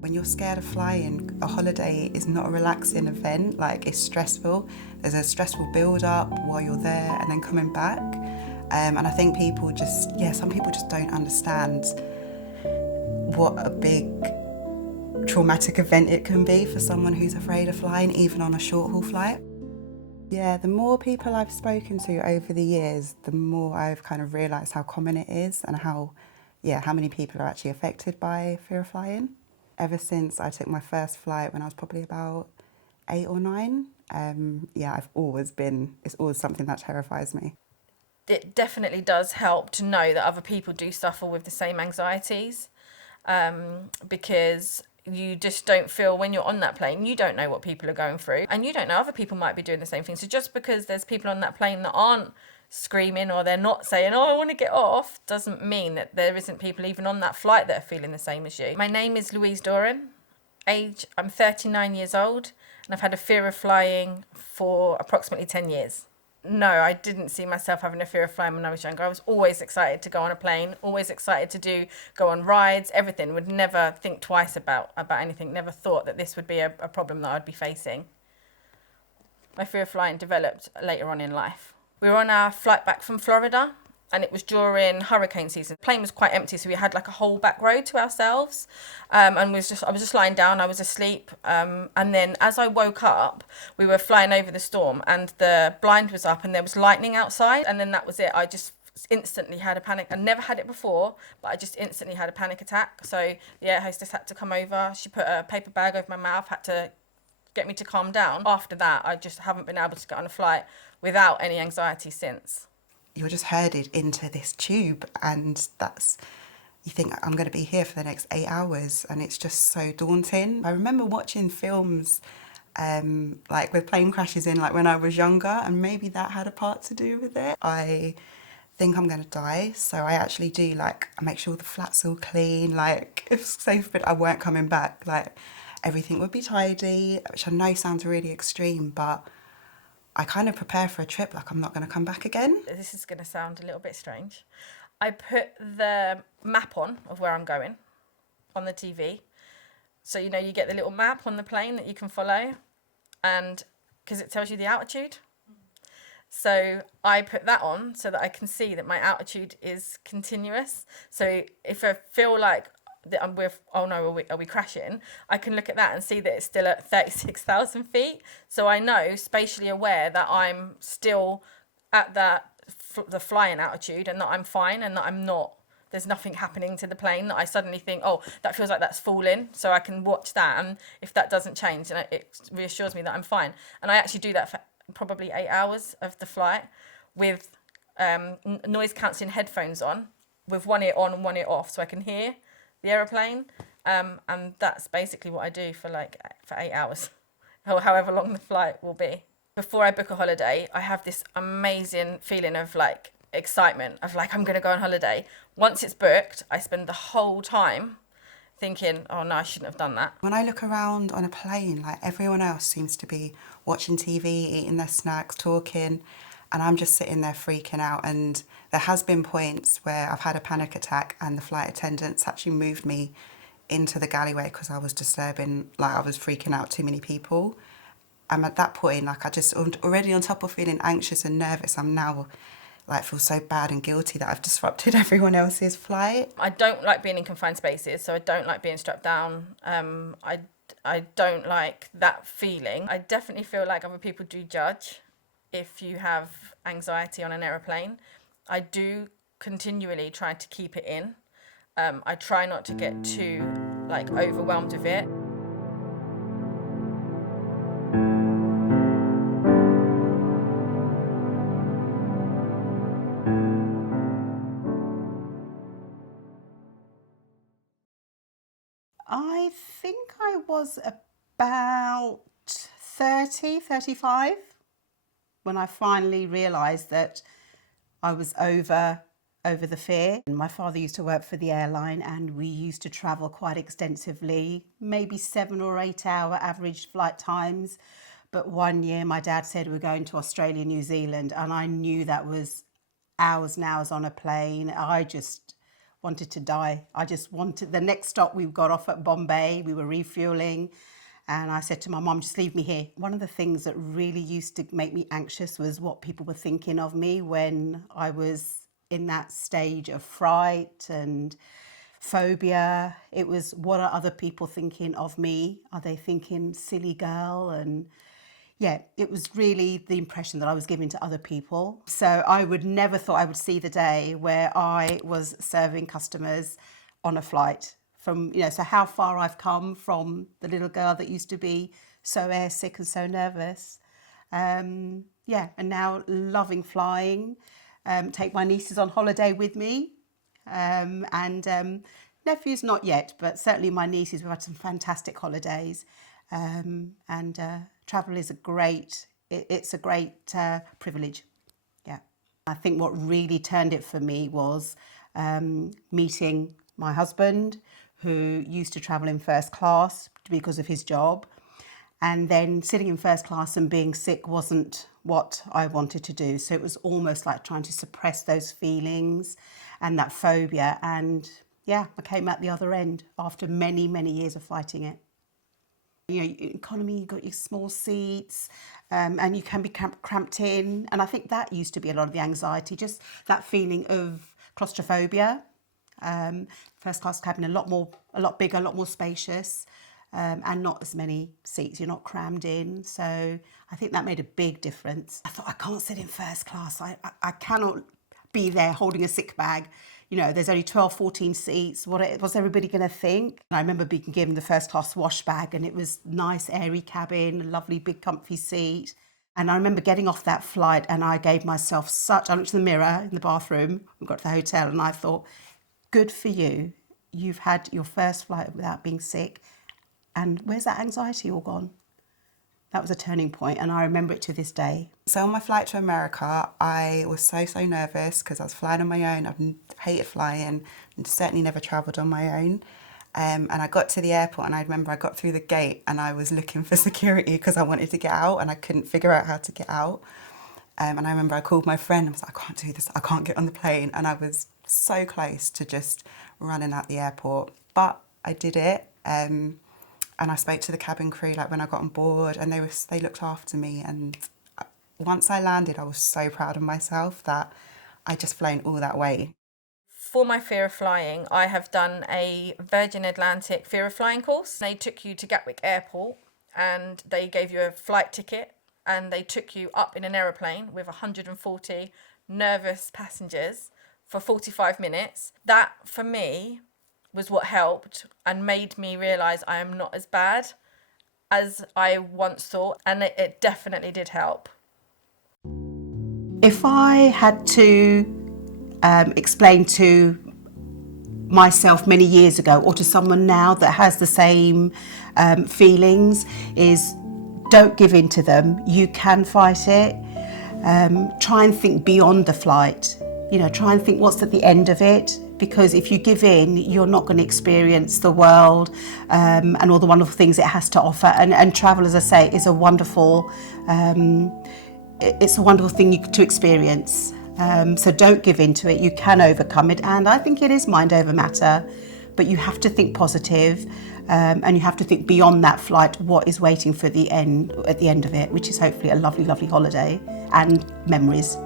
When you're scared of flying, a holiday is not a relaxing event. Like, it's stressful. There's a stressful build-up while you're there and then coming back. And I think some people just don't understand what a big traumatic event it can be for someone who's afraid of flying, even on a short-haul flight. Yeah, the more people I've spoken to over the years, the more I've kind of realised how common it is and how many people are actually affected by fear of flying. Ever since I took my first flight when I was probably about 8 or 9, it's always something that terrifies me. It definitely does help to know that other people do suffer with the same anxieties, because you just don't feel, when you're on that plane, you don't know what people are going through, and you don't know other people might be doing the same thing. So just because there's people on that plane that aren't screaming or they're not saying, oh, I want to get off, doesn't mean that there isn't people even on that flight that are feeling the same as you. My name is Louise Doran. Age, I'm 39 years old, and I've had a fear of flying for approximately 10 years. No, I didn't see myself having a fear of flying when I was younger. I was always excited to go on a plane, always excited to go on rides, everything. Would never think twice about anything, never thought that this would be a problem that I'd be facing. My fear of flying developed later on in life. We were on our flight back from Florida, and it was during hurricane season. The plane was quite empty, so we had like a whole back row to ourselves. And I was just lying down, I was asleep. And then as I woke up, we were flying over the storm, and the blind was up and there was lightning outside. And then that was it. I just instantly had a panic. I never had it before, but I just instantly had a panic attack. So the air hostess had to come over. She put a paper bag over my mouth, had to get me to calm down. After that, I just haven't been able to get on a flight without any anxiety since. You're just herded into this tube, and you think, I'm going to be here for the next 8 hours, and it's just so daunting. I remember watching films like with plane crashes like when I was younger, and maybe that had a part to do with it. I think I'm going to die, so I actually do I make sure the flat's all clean, if safe, but I weren't coming back, everything would be tidy, which I know sounds really extreme, but I kind of prepare for a trip I'm not going to come back again. This is going to sound a little bit strange. I put the map on of where I'm going on the TV. So, you get the little map on the plane that you can follow, and because it tells you the altitude. So I put that on so that I can see that my altitude is continuous. So if I feel like that are we crashing, I can look at that and see that it's still at 36,000 feet. So I know, spatially aware, that I'm still at the flying altitude, and that I'm fine, and that I'm not, there's nothing happening to the plane that I suddenly think, oh, that feels like that's falling. So I can watch that, and if that doesn't change, then it reassures me that I'm fine. And I actually do that for probably 8 hours of the flight with noise cancelling headphones on, with one ear on and one ear off, so I can hear the aeroplane, and that's basically what I do for 8 hours, or however long the flight will be. Before I book a holiday, I have this amazing feeling of excitement of I'm going to go on holiday. Once it's booked, I spend the whole time thinking, oh no, I shouldn't have done that. When I look around on a plane, everyone else seems to be watching TV, eating their snacks, talking, and I'm just sitting there freaking out. And there has been points where I've had a panic attack, and the flight attendants actually moved me into the galleyway because I was disturbing, I was freaking out too many people. And at that point, I just, already on top of feeling anxious and nervous, I'm now feel so bad and guilty that I've disrupted everyone else's flight. I don't like being in confined spaces, so I don't like being strapped down. I don't like that feeling. I definitely feel like other people do judge if you have anxiety on an aeroplane. I do continually try to keep it in. I try not to get too overwhelmed with it. I think I was about 30, 35 when I finally realised that I was over the fear. And my father used to work for the airline, and we used to travel quite extensively, maybe 7 or 8 hour average flight times. But one year my dad said we're going to Australia, New Zealand, and I knew that was hours and hours on a plane. I just wanted to die. I just wanted, the next stop we got off at Bombay, we were refueling, and I said to my mum, just leave me here. One of the things that really used to make me anxious was what people were thinking of me when I was in that stage of fright and phobia. It was, what are other people thinking of me? Are they thinking silly girl? And yeah, it was really the impression that I was giving to other people. So I would never thought I would see the day where I was serving customers on a flight from, so how far I've come from the little girl that used to be so airsick and so nervous. And now loving flying, take my nieces on holiday with me. Nephews not yet, but certainly my nieces, we've had some fantastic holidays. Travel is it's a great privilege. Yeah. I think what really turned it for me was meeting my husband, who used to travel in first class because of his job. And then sitting in first class and being sick wasn't what I wanted to do. So it was almost like trying to suppress those feelings and that phobia. And yeah, I came out the other end after many, many years of fighting it. Economy, you've got your small seats, and you can be cramped in. And I think that used to be a lot of the anxiety, just that feeling of claustrophobia. First class cabin, a lot bigger, a lot more spacious, and not as many seats. You're not crammed in. So I think that made a big difference. I thought, I can't sit in first class. I cannot be there holding a sick bag. There's only 12, 14 seats. What's everybody going to think? And I remember being given the first class wash bag, and it was nice, airy cabin, a lovely, big, comfy seat. And I remember getting off that flight, and I gave myself I looked in the mirror in the bathroom. We got to the hotel, and I thought, good for you. You've had your first flight without being sick. And where's that anxiety all gone? That was a turning point, and I remember it to this day. So on my flight to America, I was so nervous because I was flying on my own. I've hated flying and certainly never travelled on my own. And I got to the airport, and I remember I got through the gate and I was looking for security because I wanted to get out and I couldn't figure out how to get out. And I remember I called my friend and was like, I can't do this, I can't get on the plane. And I was so close to just running out the airport. But I did it. And I spoke to the cabin crew when I got on board, and they looked after me. And once I landed, I was so proud of myself that I just flown all that way. For my fear of flying, I have done a Virgin Atlantic fear of flying course. They took you to Gatwick Airport and they gave you a flight ticket, and they took you up in an aeroplane with 140 nervous passengers for 45 minutes. That, for me, was what helped and made me realise I am not as bad as I once thought, and it definitely did help. If I had to explain to myself many years ago, or to someone now that has the same feelings, is don't give in to them. You can fight it. Try and think beyond the flight. Try and think what's at the end of it. Because if you give in, you're not going to experience the world and all the wonderful things it has to offer. And travel, as I say, is a wonderful, it's a wonderful thing to experience. So don't give in to it. You can overcome it. And I think it is mind over matter. But you have to think positive, and you have to think beyond that flight, what is waiting for at the end of it, which is hopefully a lovely, lovely holiday and memories.